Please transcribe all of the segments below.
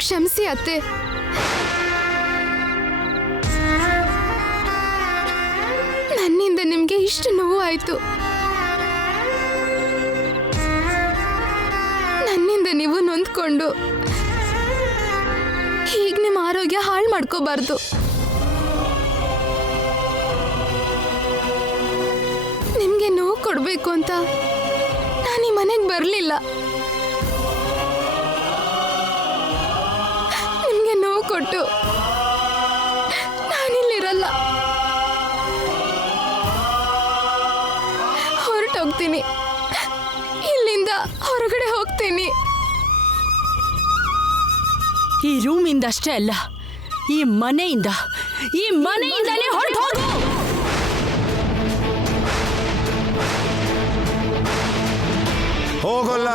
ಕ್ಷಮಿಸಿ ಅತ್ತೆ. ನನ್ನಿಂದ ನಿಮ್ಗೆ ಇಷ್ಟು ನೋವು ಆಯ್ತು. ನನ್ನಿಂದ ನೀವು ನೊಂದ್ಕೊಂಡು ಹೀಗೆ ನಿಮ್ಮ ಆರೋಗ್ಯ ಹಾಳು ಮಾಡ್ಕೋಬಾರ್ದು. ನಿಮ್ಗೆ ನೋವು ಕೊಡ್ಬೇಕು ಅಂತ ನಾನು ಈ ಮನೆಗೆ ಬರಲಿಲ್ಲ. ನಿಮ್ಗೆ ನೋವು ಕೊಟ್ಟು ನಾನಿಲ್ಲಿರಲ್ಲ. ಹೊರಟೋಗ್ತೀನಿ. ಇಲ್ಲಿಂದ ಹೊರಗಡೆ ಹೋಗ್ತೀನಿ. ಈ ರೂಮಿಂದ ಅಷ್ಟೇ ಅಲ್ಲ, ಈ ಮನೆಯಿಂದಲೇ ಹೊರಟು ಹೋಗು. ಹೋಗಲ್ಲ.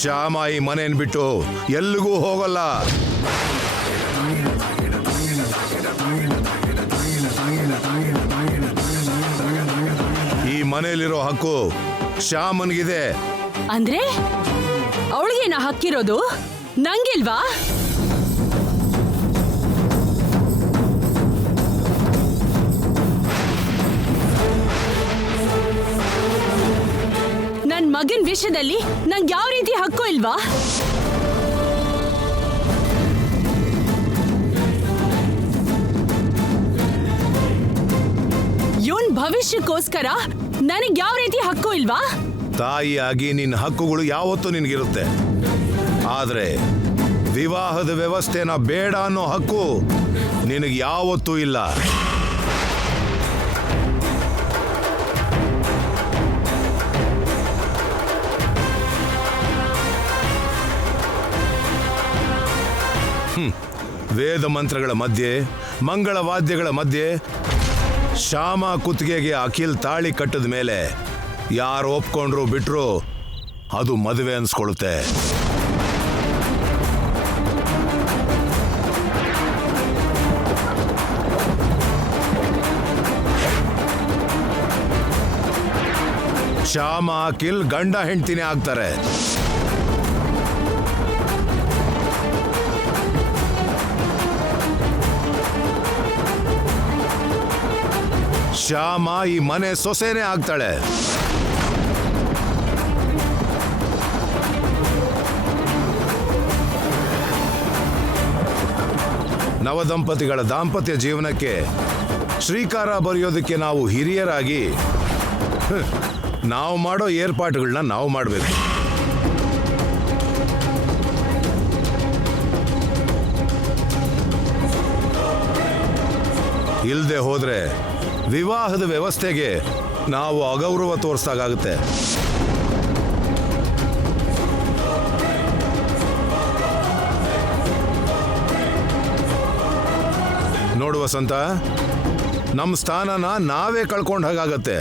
ಶ್ಯಾಮ ಈ ಮನೆಯನ್ನು ಬಿಟ್ಟು ಎಲ್ಲಿಗೂ ಹೋಗಲ್ಲ. ಈ ಮನೆಯಲ್ಲಿರೋ ಹಕ್ಕು ಶ್ಯಾಮನ್ಗಿದೆ. ಅಂದ್ರೆ ಅವಳಿಗೇನ ಹಕ್ಕಿರೋದು, ನಂಗಿಲ್ವಾ? ನನ್ ಮಗನ್ ವಿಷಯದಲ್ಲಿ ನಂಗೆ ಯಾವ ರೀತಿ ಹಕ್ಕು ಇಲ್ವಾ? ಇವನ್ ಭವಿಷ್ಯಕ್ಕೋಸ್ಕರ ನನಗೆ ಯಾವ ರೀತಿ ಹಕ್ಕು ಇಲ್ವಾ? ತಾಯಿಯಾಗಿ ನಿನ್ನ ಹಕ್ಕುಗಳು ಯಾವತ್ತೂ ನಿನಗಿರುತ್ತೆ. ಆದ್ರೆ ವಿವಾಹದ ವ್ಯವಸ್ಥೆನ ಬೇಡ ಅನ್ನೋ ಹಕ್ಕು ನಿನಗೆ ಯಾವತ್ತೂ ಇಲ್ಲ. ವೇದ ಮಂತ್ರಗಳ ಮಧ್ಯೆ, ಮಂಗಳವಾದ್ಯಗಳ ಮಧ್ಯೆ ಶ್ಯಾಮ ಕುತ್ತಿಗೆಗೆ ಅಖಿಲ್ ತಾಳಿ ಕಟ್ಟಿದ ಮೇಲೆ ಯಾರು ಒಪ್ಕೊಂಡ್ರು ಬಿಟ್ರು ಅದು ಮದುವೆ ಅನ್ಸ್ಕೊಳ್ಳುತ್ತೆ. ಶ್ಯಾಮ ಅಖಿಲ್ ಗಂಡ ಹೆಂಡ್ತಿನೇ ಆಗ್ತಾರೆ. ಶ್ಯಾಮ ಈ ಮನೆ ಸೊಸೆನೇ ಆಗ್ತಾಳೆ. ನವದಂಪತಿಗಳ ದಾಂಪತ್ಯ ಜೀವನಕ್ಕೆ ಶ್ರೀಕಾರ ಬರೆಯೋದಕ್ಕೆ ನಾವು ಹಿರಿಯರಾಗಿ ನಾವು ಮಾಡೋ ಏರ್ಪಾಟುಗಳನ್ನ ನಾವು ಮಾಡಬೇಕು. ಇಲ್ಲದೆ ಹೋದ್ರೆ ವಿವಾಹದ ವ್ಯವಸ್ಥೆಗೆ ನಾವು ಅಗೌರವ ತೋರಿಸ್ದಾಗುತ್ತೆ. ನೋಡು ವಸಂತ, ನಮ್ಮ ಸ್ಥಾನನ ನಾವೇ ಕಳ್ಕೊಂಡ ಹಾಗಾಗತ್ತೆ.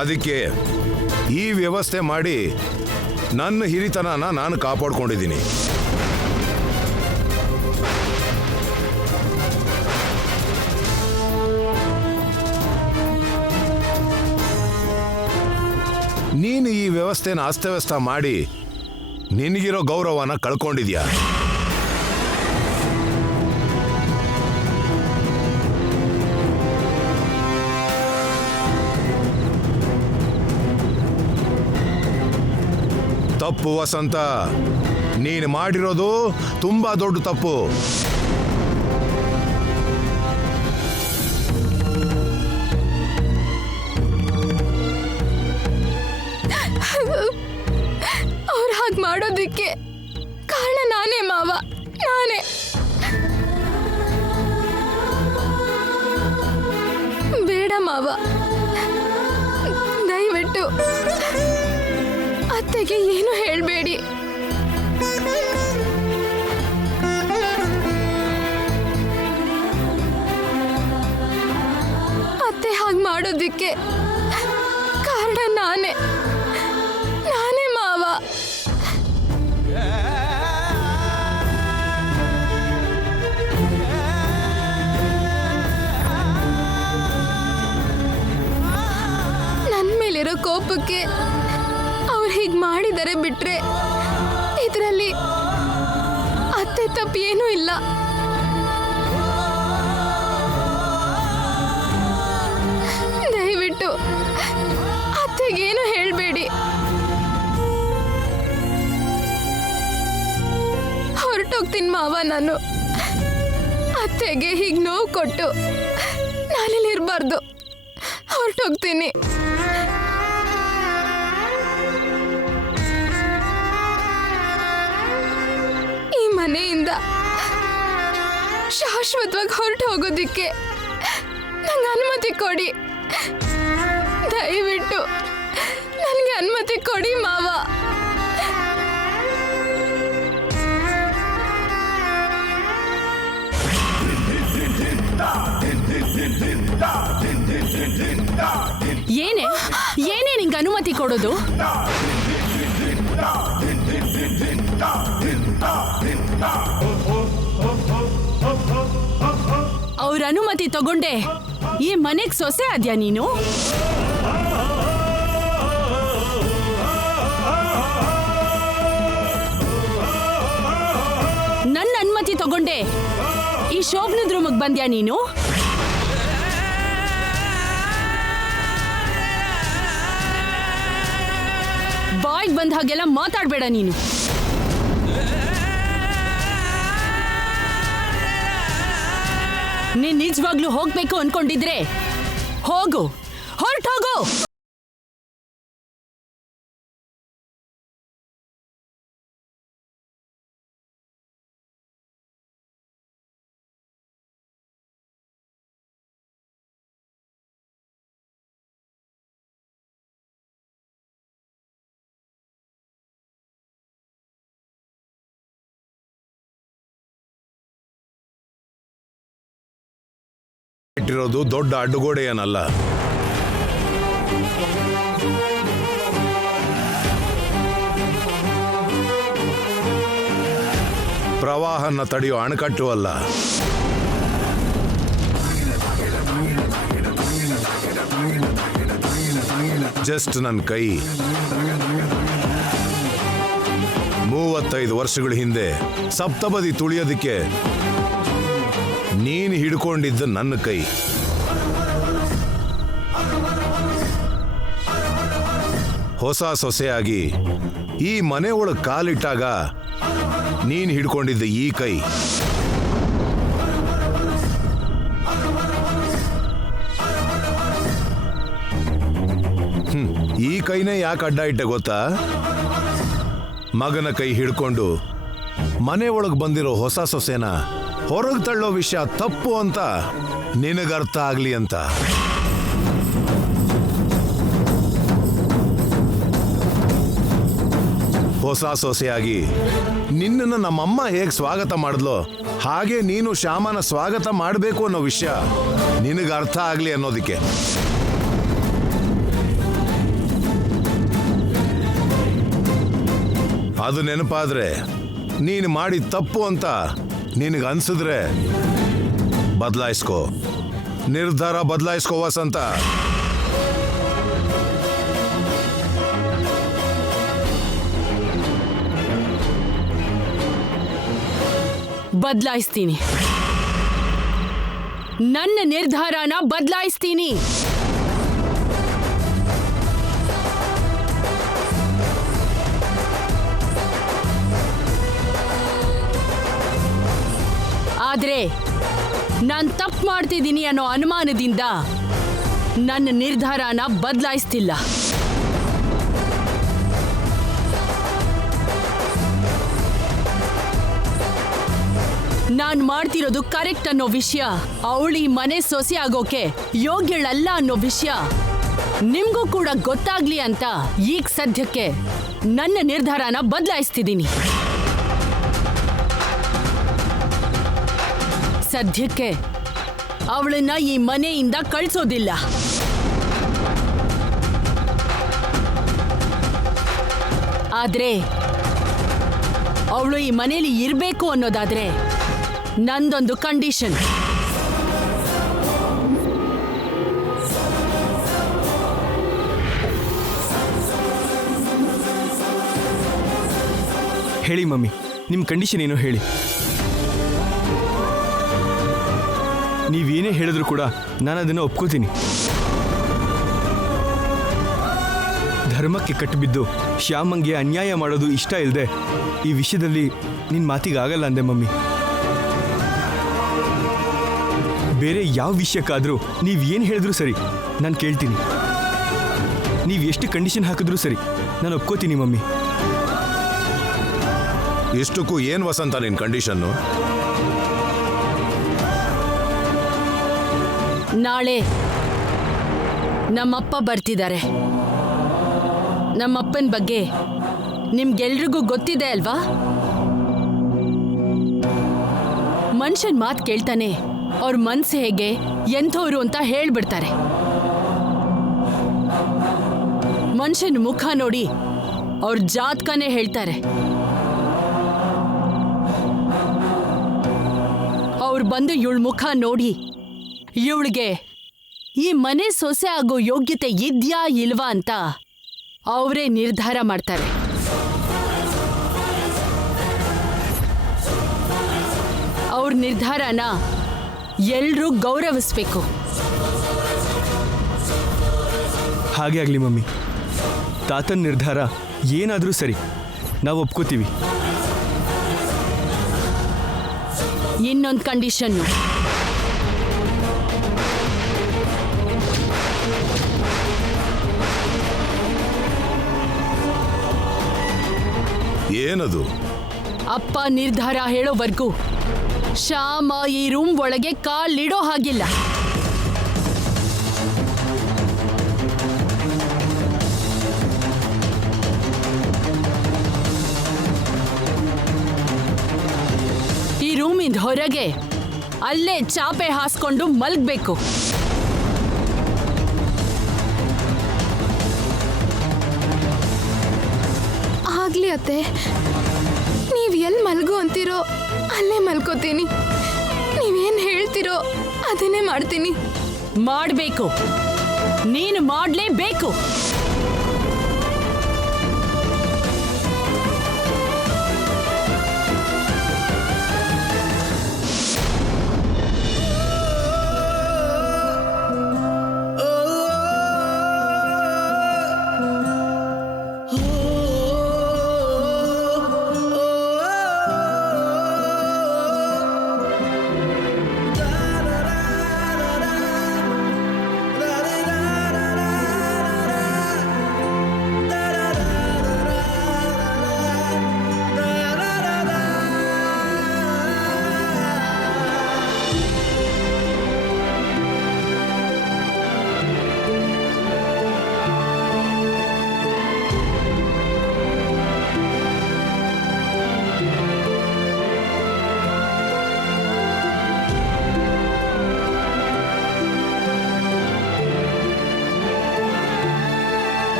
ಅದಕ್ಕೆ ಈ ವ್ಯವಸ್ಥೆ ಮಾಡಿ ನನ್ನ ಹಿರಿತನನ ನಾನು ಕಾಪಾಡ್ಕೊಂಡಿದ್ದೀನಿ. ನೀನು ಈ ವ್ಯವಸ್ಥೆನ ಅಸ್ತವ್ಯಸ್ತ ಮಾಡಿ ನಿನಗಿರೋ ಗೌರವನ ಕಳ್ಕೊಂಡಿದ್ಯಾ? ತಪ್ಪು ವಸಂತ, ನೀನು ಮಾಡಿರೋದು ತುಂಬಾ ದೊಡ್ಡ ತಪ್ಪು. ಅವ್ರು ಹಾಗೆ ಮಾಡೋದಕ್ಕೆ ಕಾರಣ ನಾನೇ ಮಾವ, ನಾನೇ. ಬೇಡ ಮಾವ, ದಯವಿಟ್ಟು ಅತ್ತೆಗೆ ಏನು ಹೇಳಬೇಡಿ. ಅತ್ತೆ ಹಾಗೆ ಮಾಡೋದಕ್ಕೆ ಕಾರಣ ನಾನೇ. ಕೋಪಕ್ಕೆ ಅವ್ರು ಹೀಗೆ ಮಾಡಿದರೆ ಬಿಟ್ರೆ ಇದರಲ್ಲಿ ಅತ್ತೆ ತಪ್ಪೇನೂ ಇಲ್ಲ. ದಯವಿಟ್ಟು ಅತ್ತೆಗೇನು ಹೇಳಬೇಡಿ. ಹೊರಟೋಗ್ತೀನಿ ಮಾವ. ನಾನು ಅತ್ತೆಗೆ ಹೀಗೆ ನೋವು ಕೊಟ್ಟು ನಾನಿಲ್ಲಿ ಇರಬಾರ್ದು. ಹೊರಟೋಗ್ತೀನಿ. ಈ ಮನೆಯಿಂದ ಶಾಶ್ವತವಾಗಿ ಹೊರಟು ಹೋಗೋದಿಕ್ಕೆ ನಂಗೆ ಅನುಮತಿ ಕೊಡಿ. ದಯವಿಟ್ಟು ನನಗೆ ಅನುಮತಿ ಕೊಡಿ ಮಾವ. ಏನೇ ಏನೇ ನಿಂಗೆ ಅನುಮತಿ ಕೊಡೋದು? ಅವ್ರ ಅನುಮತಿ ತಗೊಂಡೆ ಈ ಮನೆಗ್ ಸೊಸೆ ಆದ್ಯಾ ನೀನು? ನನ್ನ ಅನುಮತಿ ತಗೊಂಡೆ ಈ ಶೋಭನದ ರೂಮಿಗೆ ಬಂದ್ಯಾ ನೀನು? ಬಾಯ್ಗೆ ಬಂದ ಹಾಗೆಲ್ಲ ಮಾತಾಡ್ಬೇಡ ನೀನು. ನೀನ್ ನಿಜವಾಗ್ಲೂ ಹೋಗ್ಬೇಕು ಅನ್ಕೊಂಡಿದ್ರೆ ಹೋಗು, ಹೊರಟೋಗು. ಇಟ್ಟಿರೋದು ದೊಡ್ಡ ಅಡ್ಡುಗೋಡೆ ಏನಲ್ಲ. ಪ್ರವಾಹನ ತಡೆಯೋ ಅಣೆಕಟ್ಟು ಅಲ್ಲ. ಜಸ್ಟ್ ನನ್ನ ಕೈ. 35 ವರ್ಷಗಳ ಹಿಂದೆ ಸಪ್ತಪದಿ ತುಳಿಯೋದಕ್ಕೆ ನೀನು ಹಿಡ್ಕೊಂಡಿದ್ದ ನನ್ನ ಕೈ. ಹೊಸ ಸೊಸೆಯಾಗಿ ಈ ಮನೆ ಒಳಗೆ ಕಾಲಿಟ್ಟಾಗ ನೀನು ಹಿಡ್ಕೊಂಡಿದ್ದ ಈ ಕೈ. ಈ ಕೈನೇ ಯಾಕೆ ಅಡ್ಡ ಇಟ್ಟೆ ಗೊತ್ತಾ? ಮಗನ ಕೈ ಹಿಡ್ಕೊಂಡು ಮನೆ ಒಳಗೆ ಬಂದಿರೋ ಹೊಸ ಸೊಸೆನ ಹೊರಗೆ ತಳ್ಳೋ ವಿಷಯ ತಪ್ಪು ಅಂತ ನಿನಗರ್ಥ ಆಗ್ಲಿ ಅಂತ. ಹೊಸ ಸೊಸೆಯಾಗಿ ನಿನ್ನನ್ನು ನಮ್ಮಮ್ಮ ಹೇಗೆ ಸ್ವಾಗತ ಮಾಡಿದ್ಲೋ ಹಾಗೆ ನೀನು ಶ್ಯಾಮನ ಸ್ವಾಗತ ಮಾಡಬೇಕು ಅನ್ನೋ ವಿಷಯ ನಿನಗೆ ಅರ್ಥ ಆಗ್ಲಿ ಅನ್ನೋದಕ್ಕೆ. ಅದು ನೆನಪಾದ್ರೆ ನೀನು ಮಾಡಿ ತಪ್ಪು ಅಂತ ನಿನಗೆ ಅನ್ಸಿದ್ರೆ ಬದಲಾಯಿಸ್ಕೋ. ನಿರ್ಧಾರ ಬದಲಾಯಿಸ್ಕೋ ವಸಂತ. ಬದಲಾಯಿಸ್ತೀನಿ. ನನ್ನ ನಿರ್ಧಾರನ ಬದಲಾಯಿಸ್ತೀನಿ. ಆದ್ರೆ ನಾನ್ ತಪ್ಪು ಮಾಡ್ತಿದ್ದೀನಿ ಅನ್ನೋ ಅನುಮಾನದಿಂದ ನನ್ನ ನಿರ್ಧಾರನ ಬದಲಾಯಿಸ್ತಿಲ್ಲ. ನಾನ್ ಮಾಡ್ತಿರೋದು ಕರೆಕ್ಟ್ ಅನ್ನೋ ವಿಷಯ, ಅವಳಿ ಮನೆ ಸೊಸೆ ಆಗೋಕೆ ಯೋಗ್ಯಳಲ್ಲ ಅನ್ನೋ ವಿಷಯ ನಿಮ್ಗೂ ಕೂಡ ಗೊತ್ತಾಗ್ಲಿ ಅಂತ ಈಗ ಸದ್ಯಕ್ಕೆ ನನ್ನ ನಿರ್ಧಾರನ ಬದಲಾಯಿಸ್ತಿದ್ದೀನಿ. ಸದ್ಯಕ್ಕೆ ಅವಳನ್ನ ಈ ಮನೆಯಿಂದ ಕಳಿಸೋದಿಲ್ಲ. ಆದ್ರೆ ಅವಳು ಈ ಮನೆಯಲ್ಲಿ ಇರಬೇಕು ಅನ್ನೋದಾದ್ರೆ ನಂದೊಂದು ಕಂಡೀಷನ್. ಹೇಳಿ ಮಮ್ಮಿ, ನಿಮ್ಮ ಕಂಡೀಷನ್ ಏನೋ ಹೇಳಿ. ನೀವೇನೇ ಹೇಳಿದ್ರು ಕೂಡ ನಾನು ಅದನ್ನು ಒಪ್ಕೋತೀನಿ. ಧರ್ಮಕ್ಕೆ ಕಟ್ಟಿಬಿದ್ದು ಶ್ಯಾಮಂಗೆ ಅನ್ಯಾಯ ಮಾಡೋದು ಇಷ್ಟ ಇಲ್ಲದೆ ಈ ವಿಷಯದಲ್ಲಿ ನಿನ್ನ ಮಾತಿಗೆ ಆಗಲ್ಲ ಅಂದೆ ಮಮ್ಮಿ. ಬೇರೆ ಯಾವ ವಿಷಯಕ್ಕಾದರೂ ನೀವು ಏನು ಹೇಳಿದ್ರು ಸರಿ, ನಾನು ಕೇಳ್ತೀನಿ. ನೀವು ಎಷ್ಟು ಕಂಡೀಷನ್ ಹಾಕಿದ್ರೂ ಸರಿ, ನಾನು ಒಪ್ಕೋತೀನಿ ಮಮ್ಮಿ. ಇಷ್ಟಕ್ಕೂ ಏನು ವಸಂತ ನಿನ್ನ ಕಂಡೀಷನ್ನು? ನಾಳೆ ನಮ್ಮಪ್ಪ ಬರ್ತಿದ್ದಾರೆ. ನಮ್ಮಪ್ಪನ ಬಗ್ಗೆ ನಿಮ್ಗೆಲ್ರಿಗೂ ಗೊತ್ತಿದೆ ಅಲ್ವಾ? ಮನುಷ್ಯನ್ ಮಾತು ಕೇಳ್ತಾನೆ ಅವ್ರ ಮನ್ಸು ಹೇಗೆ, ಎಂಥವ್ರು ಅಂತ ಹೇಳ್ಬಿಡ್ತಾರೆ. ಮನುಷ್ಯನ ಮುಖ ನೋಡಿ ಅವ್ರ ಜಾತಕನೇ ಹೇಳ್ತಾರೆ. ಅವ್ರು ಬಂದು ಇವಳ ಮುಖ ನೋಡಿ ಇವಳಿಗೆ ಈ ಮನೆ ಸೊಸೆ ಆಗೋ ಯೋಗ್ಯತೆ ಇದ್ಯಾ ಇಲ್ವಾ ಅಂತ ಅವರೇ ನಿರ್ಧಾರ ಮಾಡ್ತಾರೆ. ಅವ್ರ ನಿರ್ಧಾರನ ಎಲ್ರೂ ಗೌರವಿಸ್ಬೇಕು. ಹಾಗೆ ಆಗಲಿ ಮಮ್ಮಿ. ತಾತನ ನಿರ್ಧಾರ ಏನಾದರೂ ಸರಿ, ನಾವು ಒಪ್ಕೋತೀವಿ. ಇನ್ನೊಂದು ಕಂಡೀಷನ್ನು. ಏನದು? ಅಪ್ಪ ನಿರ್ಧಾರ ಹೇಳೋವರೆಗೂ ಶ್ಯಾಮ ಈ ರೂಮ್ ಒಳಗೆ ಕಾಲಿಡೋ ಹಾಗಿಲ್ಲ. ಈ ರೂಮಿಂದ ಹೊರಗೆ ಅಲ್ಲೇ ಚಾಪೆ ಹಾಸ್ಕೊಂಡು ಮಲ್ಗಬೇಕು. ಆಗ್ಲಿ ಅತ್ತೆ, ನೀವ್ ಎಲ್ಲಿ ಮಲ್ಗು ಅಂತೀರೋ ಅಲ್ಲೇ ಮಲ್ಕೋತೀನಿ. ನೀವೇನ್ ಹೇಳ್ತೀರೋ ಅದನ್ನೇ ಮಾಡ್ತೀನಿ. ಮಾಡಬೇಕು, ನೀನು ಮಾಡಲೇಬೇಕು.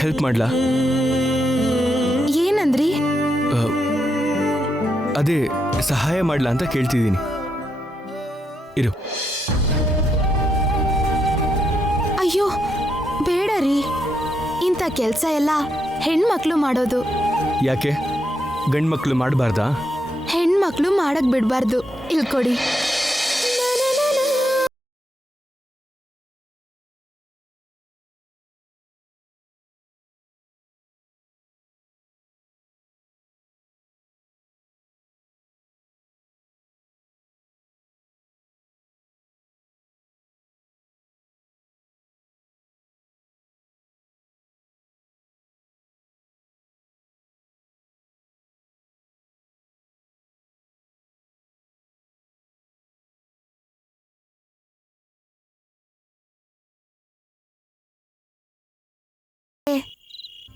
ಹೆಲ್ಪ್ ಮಾಡ್ಲಾ? ಏನಂದ್ರಿ? ಅದೇ ಸಹಾಯ ಮಾಡ್ಲಾ ಅಂತ ಕೇಳ್ತಿದ್ದೀನಿ. ಇರು. ಅಯ್ಯೋ ಬೇಡ ರೀ, ಇಂಥ ಕೆಲಸ ಎಲ್ಲ ಹೆಣ್ಮಕ್ಳು ಮಾಡೋದು. ಯಾಕೆ ಗಂಡು ಮಕ್ಕಳು ಮಾಡಬಾರ್ದಾ? ಹೆಣ್ಮಕ್ಳು ಮಾಡಕ್ ಬಿಡ್ಬಾರ್ದು. ಇಲ್ಕೊಡಿ.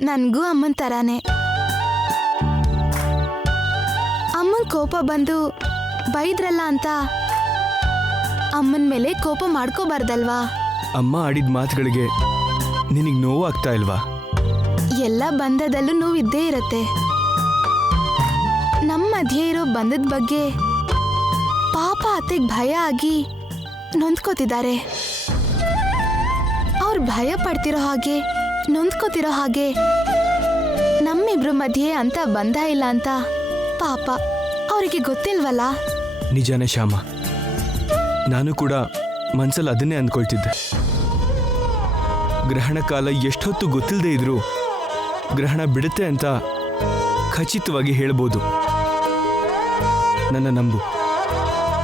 ನನ್ಗೂ ಅಮ್ಮನ ತರಾನೇ. ಅಮ್ಮನ್ ಕೋಪ ಬಂದು ಬೈದ್ರಲ್ಲ ಅಂತ ಅಮ್ಮನ ಮೇಲೆ ಕೋಪ ಮಾಡ್ಕೋಬಾರ್ದಲ್ವಾ? ಅಮ್ಮ ಆಡಿದ ಮಾತುಗಳಿಗೆ ನಿನಗೆ ನೋವು ಆಗ್ತಾ ಇಲ್ವಾ? ಎಲ್ಲ ಬಂಧದಲ್ಲೂ ನೋವಿದ್ದೇ ಇರತ್ತೆ. ನಮ್ಮ ಮಧ್ಯೆ ಇರೋ ಬಂಧದ ಬಗ್ಗೆ ಪಾಪ ಅತ್ತೆಗೆ ಭಯ ಆಗಿ ನೊಂದ್ಕೋತಿದ್ದಾರೆ. ಅವ್ರು ಭಯ ಪಡ್ತಿರೋ ಹಾಗೆ ನೊಂದ್ಕೋತಿರೋ ಹಾಗೆ ನಮ್ಮಿಬ್ರ ಮಧ್ಯೆ ಅಂತ ಬಂಧ ಇಲ್ಲ ಅಂತ ಪಾಪ ಅವರಿಗೆ ಗೊತ್ತಿಲ್ವಲ್ಲ. ನಿಜಾನೇ ಶ್ಯಾಮ, ನಾನು ಕೂಡ ಮನ್ಸಲ್ಲಿ ಅದನ್ನೇ ಅಂದ್ಕೊಳ್ತಿದ್ದೆ. ಗ್ರಹಣ ಕಾಲ ಎಷ್ಟೊತ್ತು ಗೊತ್ತಿಲ್ಲದೆ ಇದ್ರೂ ಗ್ರಹಣ ಬಿಡುತ್ತೆ ಅಂತ ಖಚಿತವಾಗಿ ಹೇಳ್ಬೋದು. ನನ್ನ ನಂಬು,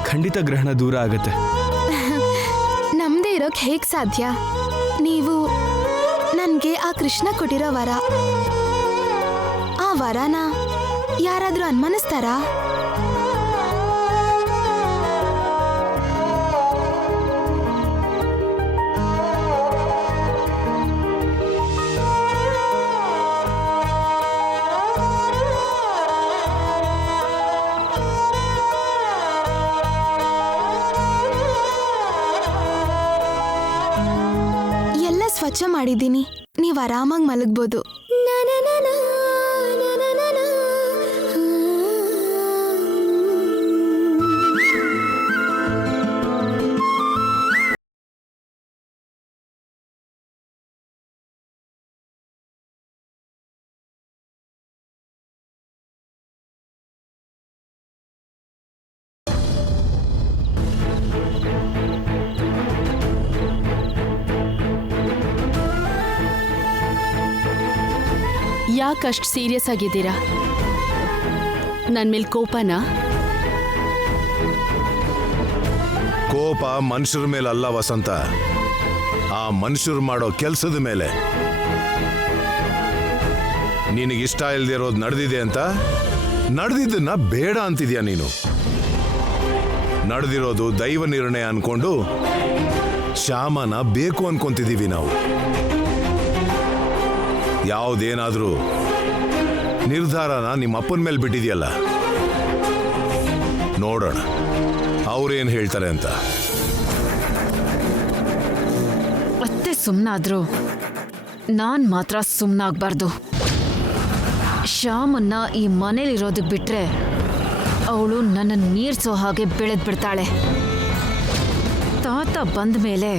ಖಂಡಿತ ಗ್ರಹಣ ದೂರ ಆಗತ್ತೆ. ನಮ್ದೇ ಇರೋಕ್ ಹೇಗ್ ಸಾಧ್ಯ? ನೀವು ನನ್ಗೆ ಆ ಕೃಷ್ಣ ಕೊಟ್ಟಿರೋ ವರ, ಆ ವರನ ಯಾರಾದ್ರೂ ಅನುಮಾನಿಸ್ತಾರಾ? ಎಲ್ಲ ಸ್ವಚ್ಛ ಮಾಡಿದ್ದೀನಿ, ನೀವು ಆರಾಮಾಗಿ ಮಲಗ್ಬೋದು. ಯಾಕಷ್ಟು ಸೀರಿಯಸ್ ಆಗಿದ್ದೀರಾ? ನನ್ನ ಮೇಲೆ ಕೋಪನಾ? ಕೋಪ ಮನುಷ್ಯರ ಮೇಲೆ ಅಲ್ಲ ವಸಂತ, ಆ ಮನುಷ್ಯರು ಮಾಡೋ ಕೆಲಸದ ಮೇಲೆ. ನಿನಗಿಷ್ಟ ಇಲ್ಲದೆ ಇರೋದು ನಡೆದಿದೆ ಅಂತ ನಡೆದಿದ್ದನ್ನ ಬೇಡ ಅಂತಿದ್ಯಾ ನೀನು. ನಡೆದಿರೋದು ದೈವ ನಿರ್ಣಯ ಅನ್ಕೊಂಡು ಶ್ಯಾಮನ ಬೇಕು ಅನ್ಕೊಂತಿದೀವಿ ನಾವು. ಯಾವುದೇನಾದ್ರೂ ನಿರ್ಧಾರನ ನಿಮ್ಮ ಅಪ್ಪನ ಮೇಲೆ ಬಿಟ್ಟಿದೆಯಲ್ಲ, ನೋಡೋಣ ಅವ್ರೇನು ಹೇಳ್ತಾರೆ ಅಂತ. ಅತ್ತೆ ಸುಮ್ಮನಾದ್ರು ನಾನ್ ಮಾತ್ರ ಸುಮ್ಮನಾಗಬಾರ್ದು. ಶ್ಯಾಮನ್ನ ಈ ಮನೇಲಿರೋದಕ್ಕೆ ಬಿಟ್ರೆ ಅವಳು ನನ್ನ ಮೀರ್ಸೋ ಹಾಗೆ ಬೆಳೆದ್ ಬಿಡ್ತಾಳೆ. ತಾತ ಬಂದ ಮೇಲೆ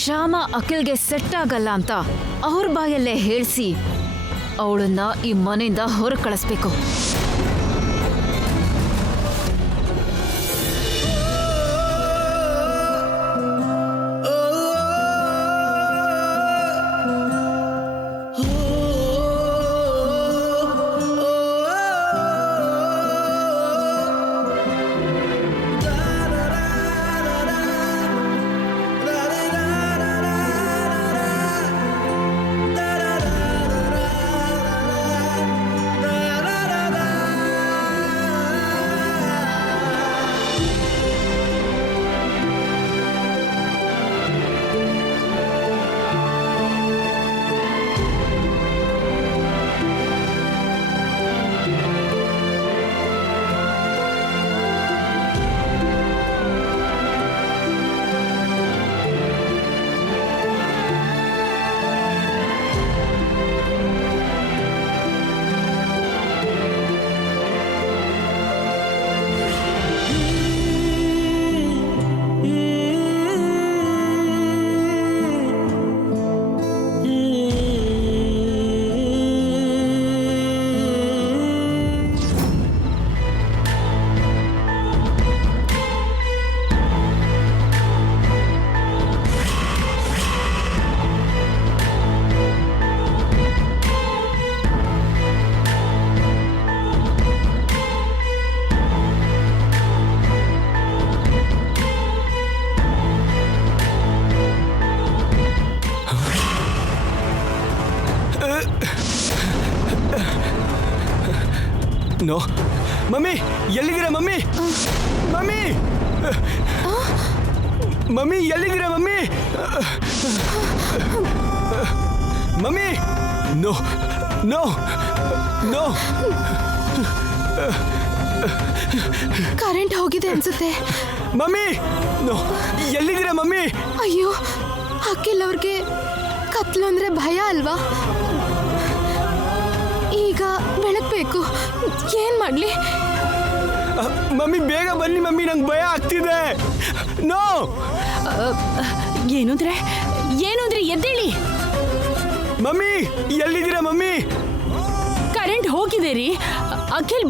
ಶ್ಯಾಮ ಅಖಿಲ್ಗೆ ಸೆಟ್ ಆಗಲ್ಲ ಅಂತ ಅವ್ರ ಬಾಯಲ್ಲೇ ಹೇಳಿಸಿ ಅವಳನ್ನ ಈ ಮನೆಯಿಂದ ಹೊರ ಕಳಿಸ್ಬೇಕು. ನೋ ಮಮ್ಮಿ, ಎಲ್ಲಿದ್ದೀರಾ ಮಮ್ಮಿ? ಮಮ್ಮಿ ಮಮ್ಮಿ ಎಲ್ಲಿದ್ದೀರಾ mummy? Mummy no no no. Current ಹೋಗಿದೆ ಅನ್ಸುತ್ತೆ. ಮಮ್ಮಿ ನೋ, ಎಲ್ಲಿದ್ದೀರಾ ಮಮ್ಮಿ? ಅಯ್ಯೋ, ಅಖಿಲ್ ಅವ್ರಿಗೆ ಕತ್ಲು ಅಂದ್ರೆ ಭಯ ಅಲ್ವಾ? ಬೇಕು. ಏನ್ ಮಾಡ್ಲಿ? ಮಮ್ಮಿ ಬೇಗ ಬನ್ನಿ ಮಮ್ಮಿ, ನಂಗೆ ಭಯ ಆಗ್ತಿದೆ. ನೋ. ಏನಂದ್ರೆ ಎದ್ದೇಳಿ. ಮಮ್ಮಿ ಎಲ್ಲಿದ್ದೀರಾ ಮಮ್ಮಿ? ಕರೆಂಟ್ ಹೋಗಿದೆ ರೀ. ಅಖಿಲ್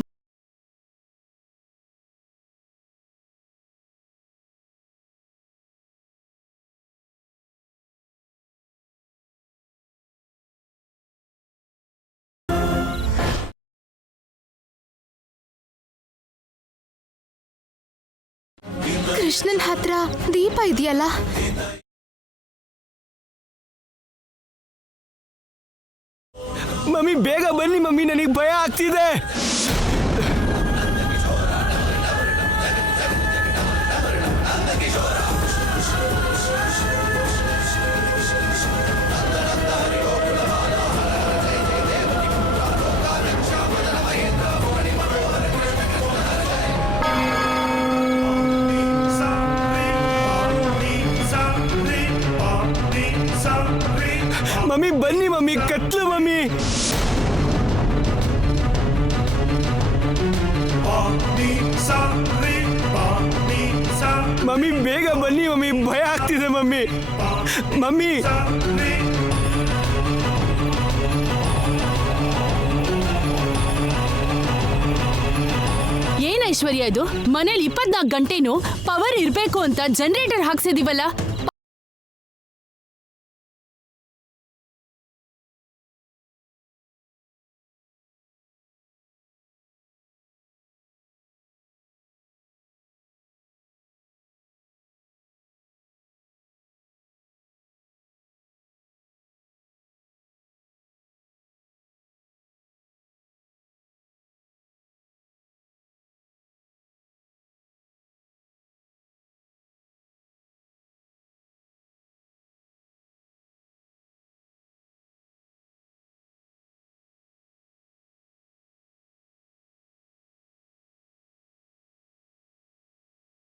ಕೃಷ್ಣನ್ ಹತ್ರ ದೀಪ ಇದೆಯಲ್ಲ, ಮಮ್ಮಿ ಬೇಗ ಬನ್ನಿ ಮಮ್ಮಿ, ನನಗೆ ಭಯ ಆಗ್ತಿದೆ. ಮಮ್ಮಿ ಬನ್ನಿ ಮಮ್ಮಿ, ಕತ್ಲು ಮಮ್ಮಿ. ಮಮ್ಮಿ ಬೇಗ ಬನ್ನಿ ಮಮ್ಮಿ, ಭಯ ಆಗ್ತಿದೆ ಮಮ್ಮಿ. ಮಮ್ಮಿ ಏನ್ ಐಶ್ವರ್ಯ ಇದು? ಮನೇಲಿ 24 ಗಂಟೆನೂ ಪವರ್ ಇರ್ಬೇಕು ಅಂತ ಜನರೇಟರ್ ಹಾಕ್ಸಿದೀವಲ್ಲ.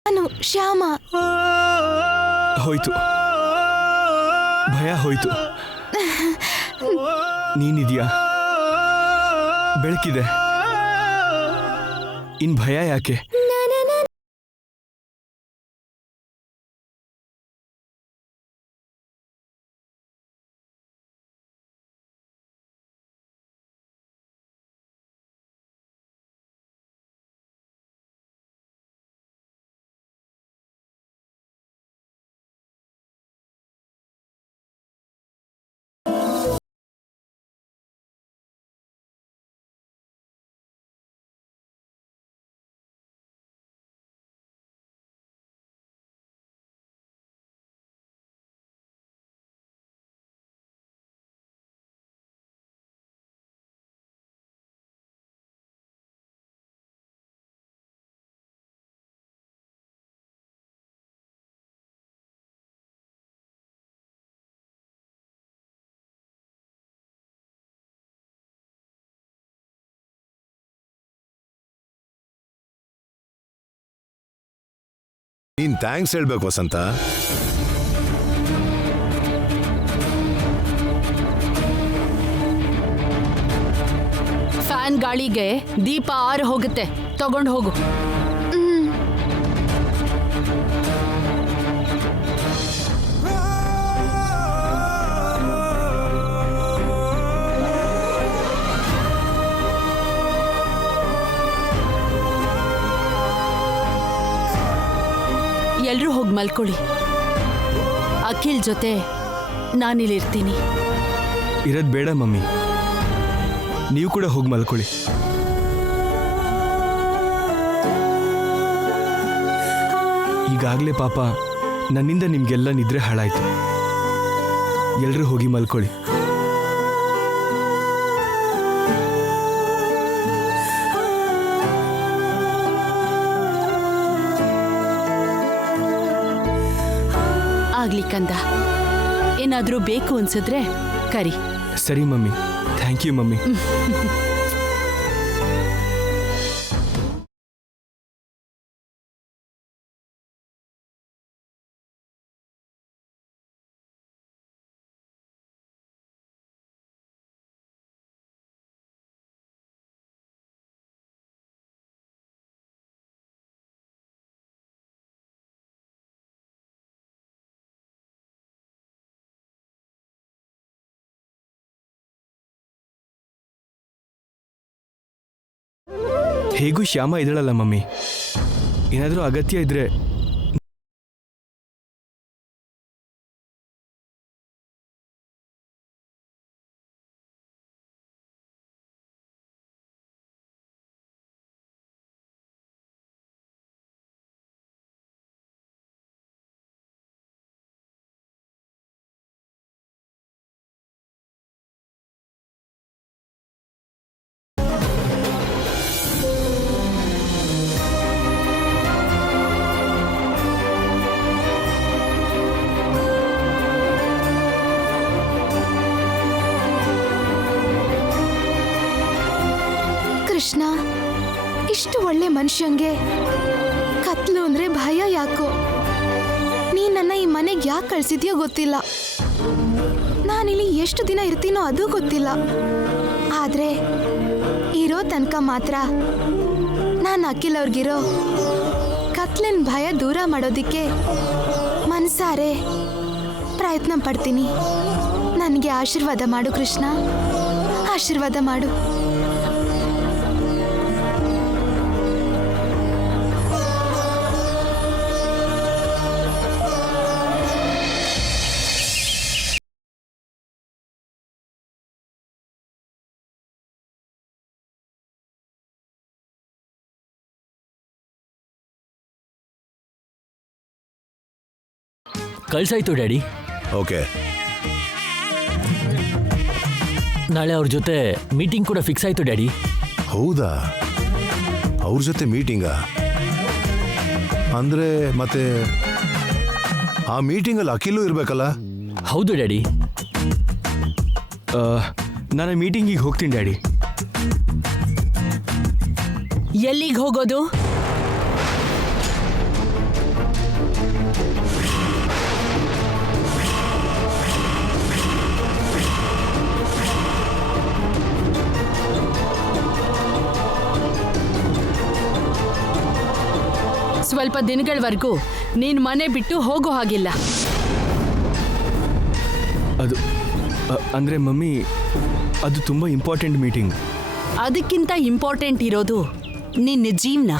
ನಾನು ಶ್ಯಾಮ. ಹೋಯ್ತು, ಭಯ ಹೋಯ್ತು. ನೀನಿದ್ಯಾ? ಬೆಳಕಿದೆ, ಇನ್ ಭಯ ಯಾಕೆ? ನೀನ್ ಥ್ಯಾಂಕ್ಸ್ ಹೇಳ್ಬೇಕು ವಸಂತ. ಫ್ಯಾನ್ ಗಾಳಿಗೆ ದೀಪ ಆರು ಹೋಗುತ್ತೆ, ತಗೊಂಡು ಹೋಗು. ಎಲ್ರೂ ಹೋಗಿ ಮಲ್ಕೊಳ್ಳಿ. ಅಖಿಲ್ ಜೊತೆ ನಾನಿಲ್ಲಿರ್ತೀನಿ. ಇರೋದ್ ಬೇಡ ಮಮ್ಮಿ, ನೀವು ಕೂಡ ಹೋಗಿ ಮಲ್ಕೊಳ್ಳಿ. ಈಗಾಗಲೇ ಪಾಪ ನನ್ನಿಂದ ನಿಮ್ಗೆಲ್ಲ ನಿದ್ರೆ ಹಾಳಾಯ್ತು. ಎಲ್ರೂ ಹೋಗಿ ಮಲ್ಕೊಳ್ಳಿ. ಆಗ್ಲಿ ಕಂದ, ಏನಾದ್ರೂ ಬೇಕು ಅನ್ಸಿದ್ರೆ ಕರಿ. ಸರಿ ಮಮ್ಮಿ, ಥ್ಯಾಂಕ್ ಯು ಮಮ್ಮಿ. ಹೇಗೂ ಶ್ಯಾಮ ಇದ್ದಾಳಲ್ಲ ಮಮ್ಮಿ, ಏನಾದರೂ ಅಗತ್ಯ ಇದ್ರೆ ಕೃಷ್ಣ, ಇಷ್ಟು ಒಳ್ಳೆ ಮನುಷ್ಯಂಗೆ ಕತ್ಲು ಅಂದ್ರೆ ಭಯ ಯಾಕೋ? ನೀ ನನ್ನ ಈ ಮನೆಗೆ ಯಾಕೆ ಕಳ್ಸಿದ್ಯೋ ಗೊತ್ತಿಲ್ಲ. ನಾನಿಲ್ಲಿ ಎಷ್ಟು ದಿನ ಇರ್ತೀನೋ ಅದು ಗೊತ್ತಿಲ್ಲ. ಆದ್ರೆ ಇರೋ ತನಕ ಮಾತ್ರ ನಾನು ಅಖಿಲ್ ಅವ್ರಿಗಿರೋ ಕತ್ಲಿನ ಭಯ ದೂರ ಮಾಡೋದಿಕ್ಕೆ ಮನ್ಸಾರೆ ಪ್ರಯತ್ನ ಪಡ್ತೀನಿ. ನನಗೆ ಆಶೀರ್ವಾದ ಮಾಡು ಕೃಷ್ಣ, ಆಶೀರ್ವಾದ ಮಾಡು. ಕಳ್ಸಾಯ್ತು ಡ್ಯಾಡಿ. ಓಕೆ, ನಾಳೆ ಅವ್ರ ಜೊತೆ ಮೀಟಿಂಗ್ ಕೂಡ ಫಿಕ್ಸ್ ಆಯ್ತು ಡ್ಯಾಡಿ. ಹೌದಾ? ಅವ್ರ ಜೊತೆ ಮೀಟಿಂಗಾ? ಅಂದ್ರೆ ಮತ್ತೆ ಆ ಮೀಟಿಂಗಲ್ಲಿ ಅಖಿಲು ಇರ್ಬೇಕಲ್ಲ? ಹೌದು ಡ್ಯಾಡಿ. ನಾನು ಮೀಟಿಂಗಿಗೆ ಹೋಗ್ತೀನಿ ಡ್ಯಾಡಿ. ಎಲ್ಲಿಗೆ ಹೋಗೋದು? ಸ್ವಲ್ಪ ದಿನಗಳವರೆಗೂ ನೀನ್ ಮನೆ ಬಿಟ್ಟು ಹೋಗೋ ಹಾಗಿಲ್ಲ. ಅದು ಅಂದರೆ ಮಮ್ಮಿ, ಅದು ತುಂಬ ಇಂಪಾರ್ಟೆಂಟ್ ಮೀಟಿಂಗ್. ಅದಕ್ಕಿಂತ ಇಂಪಾರ್ಟೆಂಟ್ ಇರೋದು ನಿನ್ನ ಜೀವನ.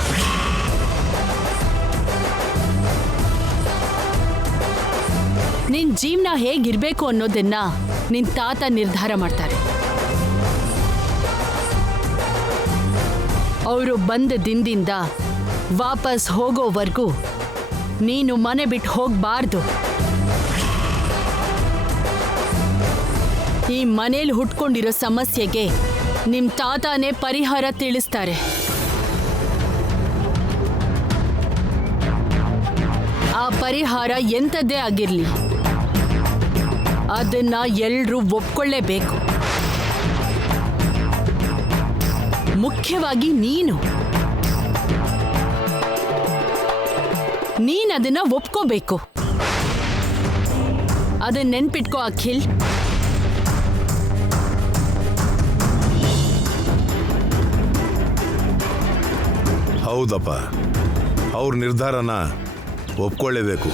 ನಿನ್ ಜೀವನ ಹೇಗಿರ್ಬೇಕು ಅನ್ನೋದನ್ನ ನಿನ್ ತಾತ ನಿರ್ಧಾರ ಮಾಡ್ತಾರೆ. ಅವರು ಬಂದ ದಿನದಿಂದ ವಾಪಸ್ ಹೋಗೋವರೆಗೂ ನೀನು ಮನೆ ಬಿಟ್ಟು ಹೋಗಬಾರ್ದು. ಈ ಮನೇಲಿ ಹುಟ್ಕೊಂಡಿರೋ ಸಮಸ್ಯೆಗೆ ನಿಮ್ ತಾತನೇ ಪರಿಹಾರ ತಿಳಿಸ್ತಾರೆ. ಆ ಪರಿಹಾರ ಎಂಥದ್ದೇ ಆಗಿರ್ಲಿ, ಅದನ್ನ ಎಲ್ರೂ ಒಪ್ಕೊಳ್ಳೇಬೇಕು. ಮುಖ್ಯವಾಗಿ ನೀನ್ ಅದನ್ನ ಒಪ್ಕೋಬೇಕು. ಅದನ್ನ ನೆನ್ಪಿಟ್ಕೋ ಅಖಿಲ್. ಹೌದಪ್ಪ, ಅವ್ರ ನಿರ್ಧಾರನ ಒಪ್ಕೊಳ್ಳೇಬೇಕು.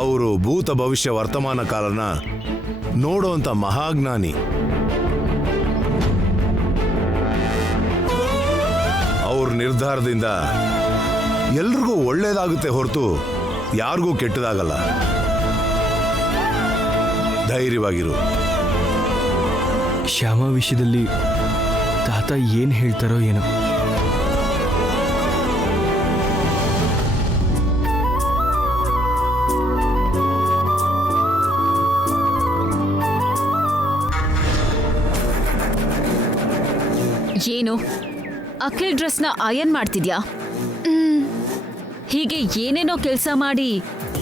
ಅವರು ಭೂತ ಭವಿಷ್ಯ ವರ್ತಮಾನ ಕಾಲನ ನೋಡುವಂತ ಮಹಾಜ್ಞಾನಿ. ಅವ್ರ ನಿರ್ಧಾರದಿಂದ ಎಲ್ರಿಗೂ ಒಳ್ಳೇದಾಗುತ್ತೆ ಹೊರತು ಯಾರಿಗೂ ಕೆಟ್ಟದಾಗಲ್ಲ. ಧೈರ್ಯವಾಗಿರು. ಶ್ಯಾಮ ವಿಷಯದಲ್ಲಿ ತಾತ ಏನು ಹೇಳ್ತಾರೋ ಏನೋ. ಏನು ಅಖಿಲ್ ಡ್ರೆಸ್ನ ಅಯನ್ ಮಾಡ್ತಿದ್ಯಾ? ಹೀಗೆ ಏನೇನೋ ಕೆಲಸ ಮಾಡಿ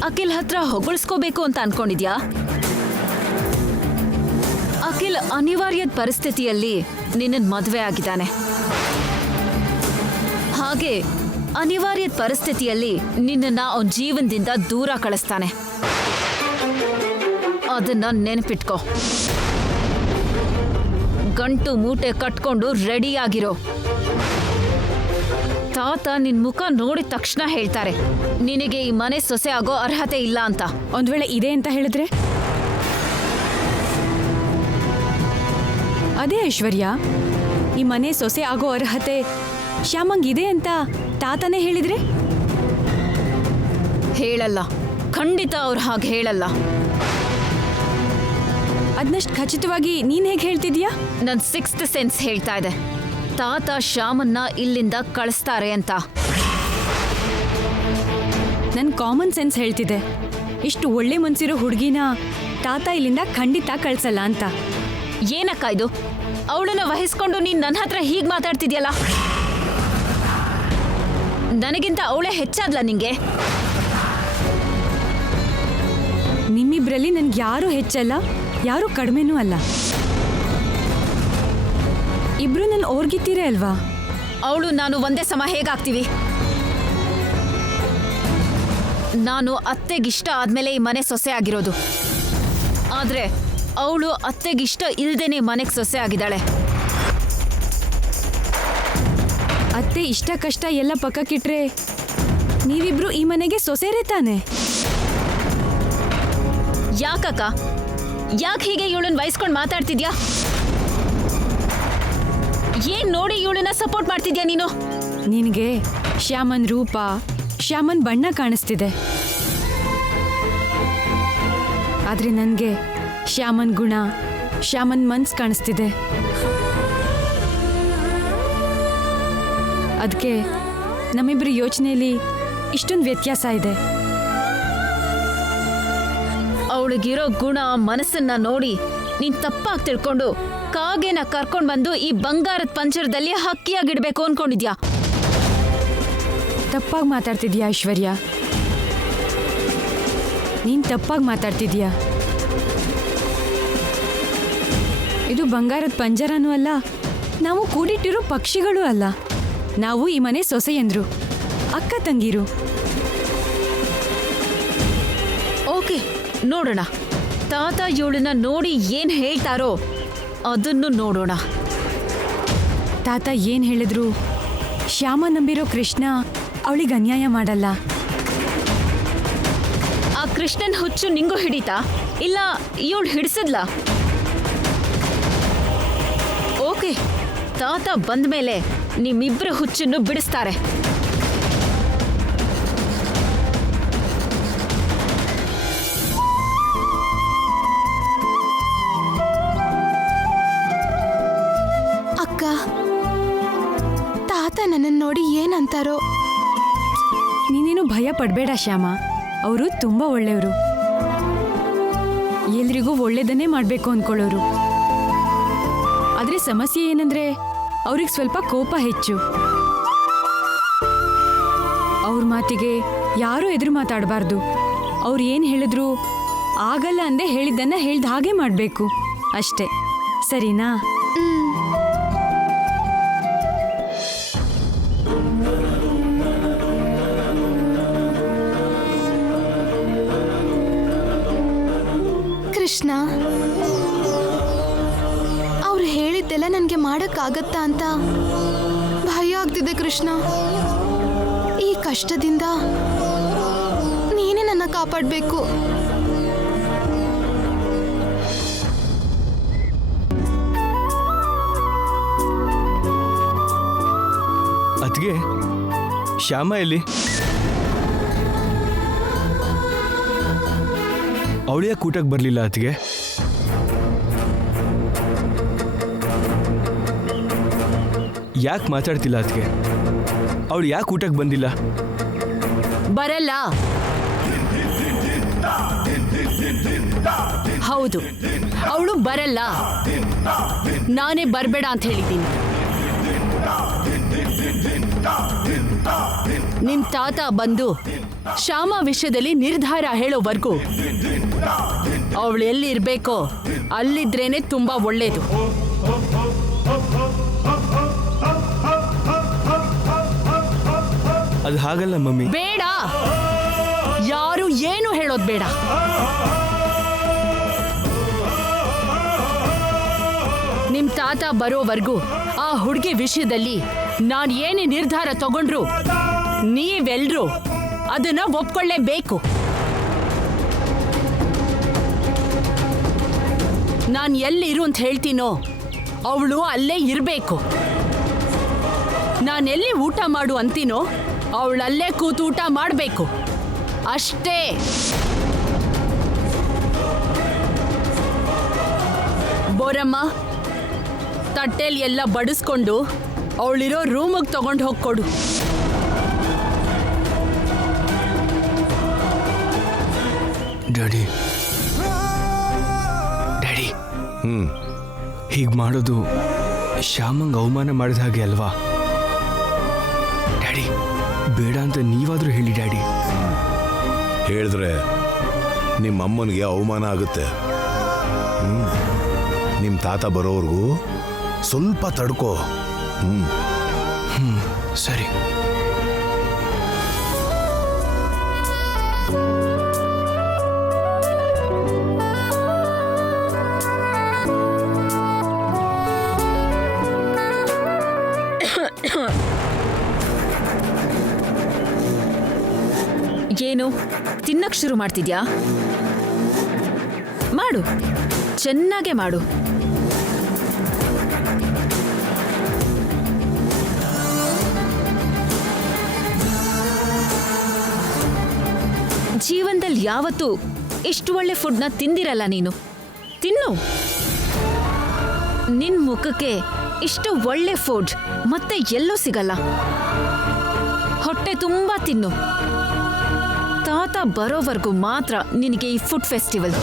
ಅಖಿಲ್ ಹತ್ರ ಹೊಗಳಿಸ್ಕೋಬೇಕು ಅಂತ ಅನ್ಕೊಂಡಿದ್ಯಾ? ಅಖಿಲ್ ಅನಿವಾರ್ಯದ ಪರಿಸ್ಥಿತಿಯಲ್ಲಿ ನಿನ್ನ ಮದುವೆ ಆಗಿದ್ದಾನೆ. ಹಾಗೆ ಅನಿವಾರ್ಯದ ಪರಿಸ್ಥಿತಿಯಲ್ಲಿ ನಿನ್ನನ್ನ ಅವನ ಜೀವನದಿಂದ ದೂರ ಕಳಿಸ್ತಾನೆ. ಅದನ್ನ ನೆನಪಿಟ್ಕೋ. ಗಂಟು ಮೂಟೆ ಕಟ್ಕೊಂಡು ರೆಡಿಯಾಗಿರೋ. ತಾತ ನಿನ್ ಮುಖ ನೋಡಿದ ತಕ್ಷಣ ಹೇಳ್ತಾರೆ ನಿನಗೆ ಈ ಮನೆ ಸೊಸೆ ಆಗೋ ಅರ್ಹತೆ ಇಲ್ಲ ಅಂತ. ಒಂದ್ ವೇಳೆ ಇದೆ ಅಂತ ಹೇಳಿದ್ರೆ ಅದೇ ಐಶ್ವರ್ಯ, ಈ ಮನೆ ಸೊಸೆ ಆಗೋ ಅರ್ಹತೆ ಶ್ಯಾಮಂಗಿದೆ ಅಂತ ತಾತನೇ ಹೇಳಿದ್ರೆ? ಹೇಳಲ್ಲ, ಖಂಡಿತ ಅವ್ರು ಹಾಗೆ ಹೇಳಲ್ಲ. ಅದನ್ನಷ್ಟು ಖಚಿತವಾಗಿ ನೀನ್ ಹೇಗೆ ಹೇಳ್ತಿದ್ಯಾ? ನನ್ 6th ಸೆನ್ಸ್ ಹೇಳ್ತಾ ಇದೆ, ತಾತ ಶ್ಯಾಮನ್ನ ಇಲ್ಲಿಂದ ಕಳಿಸ್ತಾರೆ ಅಂತ. ನನ್ ಕಾಮನ್ ಸೆನ್ಸ್ ಹೇಳ್ತಿದೆ, ಇಷ್ಟು ಒಳ್ಳೆ ಮನ್ಸಿರೋ ಹುಡುಗಿನ ತಾತ ಇಲ್ಲಿಂದ ಖಂಡಿತ ಕಳ್ಸಲ್ಲ ಅಂತ. ಏನಕ್ಕ ಇದು? ಅವಳನ್ನ ವಹಿಸ್ಕೊಂಡು ನೀನ್ ನನ್ನ ಹತ್ರ ಹೀಗ್ ಮಾತಾಡ್ತಿದ್ಯಲ್ಲ. ನನಗಿಂತ ಅವಳೇ ಹೆಚ್ಚಾದ್ಲ ನಿಂಗೆ? ನಿಮ್ಮಿಬ್ರಲ್ಲಿ ನನ್ಗೆ ಯಾರೂ ಹೆಚ್ಚಲ್ಲ, ಯಾರೂ ಕಡಿಮೆನೂ ಅಲ್ಲ. ಇಬ್ರು ನನ್ನ ಓರ್ಗಿತ್ತೀರೇ ಅಲ್ವಾ? ಅವಳು ನಾನು ಒಂದೇ ಸಮ ಹೇಗಾಗ್ತೀವಿ? ನಾನು ಅತ್ತೆಗಿಷ್ಟ ಆದ್ಮೇಲೆ ಈ ಮನೆ ಸೊಸೆ ಆಗಿರೋದು, ಆದ್ರೆ ಅವಳು ಅತ್ತೆಗಿಷ್ಟ ಇಲ್ದೇನೆ ಮನೆಗೆ ಸೊಸೆ ಆಗಿದ್ದಾಳೆ. ಅತ್ತೆ ಇಷ್ಟ ಕಷ್ಟ ಎಲ್ಲ ಪಕ್ಕಕ್ಕಿಟ್ರೆ ನೀವಿಬ್ರು ಈ ಮನೆಗೆ ಸೊಸೆರೇ ತಾನೆ? ಯಾಕಕ್ಕ, ಯಾಕೆ ಹೀಗೆ ಇವಳನ್ನ ವಹಿಸ್ಕೊಂಡು ಮಾತಾಡ್ತಿದ್ಯಾ? ಏನ್ ನೋಡಿ ಇವಳನ್ನ ಸಪೋರ್ಟ್ ಮಾಡ್ತಿದ್ಯಾ ನೀನು? ನಿನಗೆ ಶ್ಯಾಮನ್ ರೂಪ, ಶ್ಯಾಮನ್ ಬಣ್ಣ ಕಾಣಿಸ್ತಿದೆ, ಆದ್ರೆ ನನಗೆ ಶ್ಯಾಮನ್ ಗುಣ, ಶ್ಯಾಮನ್ ಮನ್ಸ್ ಕಾಣಿಸ್ತಿದೆ. ಅದಕ್ಕೆ ನಮ್ಮಿಬ್ಬರ ಯೋಚನೆಯಲ್ಲಿ ಇಷ್ಟೊಂದು ವ್ಯತ್ಯಾಸ ಇದೆ. ಅವಳಿಗಿರೋ ಗುಣ ಮನಸ್ಸನ್ನ ನೋಡಿ ನೀನ್ ತಪ್ಪಾಗಿ ತಿಳ್ಕೊಂಡು ಕಾಗೆನ ಕರ್ಕೊಂಡ್ ಬಂದು ಈ ಬಂಗಾರದ ಪಂಜರದಲ್ಲಿ ಹಕ್ಕಿಯಾಗಿಡ್ಬೇಕು ಅನ್ಕೊಂಡಿದ್ಯಾ? ತಪ್ಪಾಗಿ ಮಾತಾಡ್ತಿದ್ಯಾ ಐಶ್ವರ್ಯ, ನೀನ್ ತಪ್ಪಾಗಿ ಮಾತಾಡ್ತಿದ್ಯಾ. ಇದು ಬಂಗಾರದ ಪಂಜರನೂ ಅಲ್ಲ, ನಾವು ಕೂಡಿಟ್ಟಿರೋ ಪಕ್ಷಿಗಳೂ ಅಲ್ಲ. ನಾವು ಈ ಮನೆ ಸೊಸೆಯಂದ್ರು, ಅಕ್ಕ ತಂಗಿರು. ಓಕೆ, ನೋಡೋಣ. ತಾತ ಇವಳನ್ನ ನೋಡಿ ಏನ್ ಹೇಳ್ತಾರೋ ಅದನ್ನು ನೋಡೋಣ. ತಾತ ಏನ್ ಹೇಳಿದ್ರು ಶ್ಯಾಮ ನಂಬಿರೋ ಕೃಷ್ಣ ಅವಳಿಗೆ ಅನ್ಯಾಯ ಮಾಡಲ್ಲ. ಆ ಕೃಷ್ಣನ್ ಹುಚ್ಚು ನಿಂಗೂ ಹಿಡಿತಾ ಇಲ್ಲ ಇವಳು ಹಿಡಿಸಿದ್ಲ? ಓಕೆ, ತಾತ ಬಂದ್ಮೇಲೆ ನಿಮ್ಮಿಬ್ಬರ ಹುಚ್ಚನ್ನು ಬಿಡಿಸ್ತಾರೆ. ಅಕ್ಕ, ತಾತ ನನ್ನನ್ನು ನೋಡಿ ಏನಂತಾರೋ? ನೀನೇನು ಭಯ ಪಡಬೇಡ ಶ್ಯಾಮ, ಅವರು ತುಂಬ ಒಳ್ಳೆಯವರು, ಎಲ್ರಿಗೂ ಒಳ್ಳೇದನ್ನೇ ಮಾಡಬೇಕು ಅಂದ್ಕೊಳ್ಳೋರು. ಆದರೆ ಸಮಸ್ಯೆ ಏನಂದ್ರೆ ಅವ್ರಿಗೆ ಸ್ವಲ್ಪ ಕೋಪ ಹೆಚ್ಚು. ಅವ್ರ ಮಾತಿಗೆ ಯಾರೂ ಎದುರು ಮಾತಾಡಬಾರ್ದು. ಅವ್ರು ಏನು ಹೇಳಿದ್ರು ಆಗಲ್ಲ ಅಂದೆ ಹೇಳಿದ್ದನ್ನ ಹೇಳ್ದ ಹಾಗೆ ಮಾಡಬೇಕು ಅಷ್ಟೇ, ಸರಿನಾ? ಕೃಷ್ಣ, ಅವ್ರು ಹೇಳಿದ್ದೆಲ್ಲ ನನಗೆ ಮಾಡೋಕ್ಕಾಗತ್ತಾ ಅಂತ ಭಯ ಆಗ್ತಿದೆ ಕೃಷ್ಣ. ಈ ಕಷ್ಟದಿಂದ ನೀನೇ ನನ್ನ ಕಾಪಾಡಬೇಕು. ಅದ್ಗೆ ಶ್ಯಾಮ ಎಲ್ಲಿ? ಅವಳಿಯ ಕೂಟಕ್ಕೆ ಬರಲಿಲ್ಲ ಅತ್ತಿಗೆ? ಯಾಕೆ ಮಾತಾಡ್ತಿಲ್ಲ ಅತ್ತಿಗೆ? ಅವಳು ಯಾಕೆ ಊಟಕ್ಕೆ ಬಂದಿಲ್ಲ? ಬರಲ್ಲ. ಹೌದು, ಅವಳು ಬರಲ್ಲ. ನಾನೇ ಬರಬೇಡ ಅಂತ ಹೇಳಿದ್ದೀನಿ. ನಿಮ್ ತಾತ ಬಂದು ಶ್ಯಾಮ ವಿಷಯದಲ್ಲಿ ನಿರ್ಧಾರ ಹೇಳೋವರೆಗೂ ಅವಳು ಎಲ್ಲಿ ಇರ್ಬೇಕೋ ಅಲ್ಲಿದ್ರೇನೆ ತುಂಬಾ ಒಳ್ಳೇದು. ಅದು ಹಾಗಲ್ಲ ಮಮ್ಮಿ. ಬೇಡ, ಯಾರು ಏನು ಹೇಳೋದು ಬೇಡ. ನಿಮ್ ತಾತ ಬರೋವರೆಗೂ ಆ ಹುಡುಗಿ ವಿಷಯದಲ್ಲಿ ನಾನು ಏನೇ ನಿರ್ಧಾರ ತಗೊಂಡ್ರು ನೀವೆಲ್ರೂ ಅದನ್ನ ಒಪ್ಕೊಳ್ಳೇಬೇಕು. ನಾನು ಎಲ್ಲಿರು ಅಂತ ಹೇಳ್ತೀನೋ ಅವಳು ಅಲ್ಲೇ ಇರ್ಬೇಕು. ನಾನೆಲ್ಲಿ ಊಟ ಮಾಡು ಅಂತೀನೋ ಅವಳಲ್ಲೇ ಕೂತು ಊಟ ಮಾಡ್ಬೇಕು ಅಷ್ಟೇ. ಬೋರಮ್ಮ, ತಟ್ಟೆಲಿ ಎಲ್ಲ ಬಡಿಸ್ಕೊಂಡು ಅವಳಿರೋ ರೂಮಿಗೆ ತಗೊಂಡು ಹೋಗ್ಕೊಡು. ಡ್ಯಾಡಿ ಡ್ಯಾಡಿ, ಹೀಗೆ ಮಾಡೋದು ಶ್ಯಾಮಂಗ್ ಅವಮಾನ ಮಾಡಿದ ಹಾಗೆ ಅಲ್ವಾ? ಡ್ಯಾಡಿ, ಬೇಡ ಅಂತ ನೀವಾದ್ರೂ ಹೇಳಿ ಡ್ಯಾಡಿ. ಹೇಳಿದ್ರೆ ನಿಮ್ಮ ಅಮ್ಮನಿಗೆ ಅವಮಾನ ಆಗುತ್ತೆ. ನಿಮ್ಮ ತಾತ ಬರೋವರೆಗೂ ಸ್ವಲ್ಪ ತಡ್ಕೋ. ಸರಿ. ಏನು ತಿನ್ನಕ್ ಶುರು ಮಾಡ್ತಿದ್ಯಾ? ಮಾಡು, ಚೆನ್ನಾಗೇ ಮಾಡು. ಜೀವನದಲ್ಲಿ ಯಾವತ್ತೂ ಇಷ್ಟು ಒಳ್ಳೆ ಫುಡ್ನ ತಿಂದಿರಲ್ಲ ನೀನು. ತಿನ್ನು. ನಿನ್ ಮುಖಕ್ಕೆ ಇಷ್ಟು ಒಳ್ಳೆ ಫುಡ್ ಮತ್ತೆ ಎಲ್ಲೂ ಸಿಗಲ್ಲ. ಹೊಟ್ಟೆ ತುಂಬಾ ತಿನ್ನು. ತಾತ ಬರೋವರೆಗೂ ಮಾತ್ರ ನಿನಗೆ ಈ ಫುಡ್ ಫೆಸ್ಟಿವಲ್.